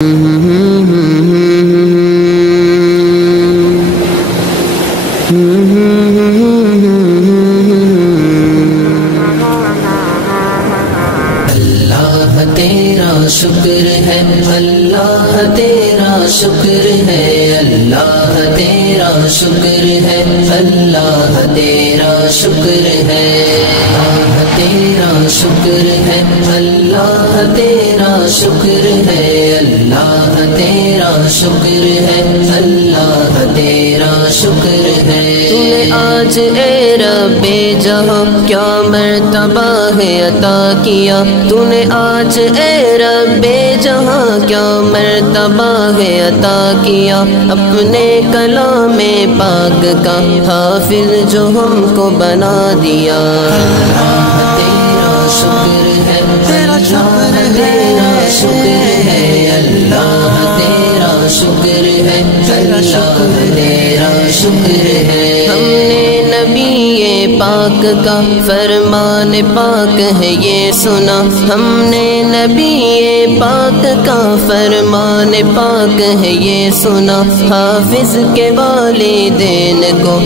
اللہ تیرا شکر ہے، اللہ تیرا شکر ہے، اللہ تیرا شکر ہے، اللہ تیرا شکر ہے، اللہ تیرا شکر ہے، اللہ تیرا شکر ہے، اللہ تیرا شکر ہے، اللہ تیرا شکر ہے۔ تو نے آج اے رب جہاں کیا مرتبہ ہے عطا کیا، تو نے آج اے رب جہاں کیا مرتبہ ہے عطا کیا، اپنے کلام پاک کا حافظ جو ہم کو بنا دیا۔ اللہ تیرا شکر ہے، اللہ تیرا شکر ہے، اللہ تیرا شکر ہے، اللہ تیرا شکر ہے۔ ہم نے نبی پاک کا فرمان پاک ہے یہ سنا، ہم نے نبی پاک کا فرمان پاک ہے یہ سنا، حافظ کے والدین کو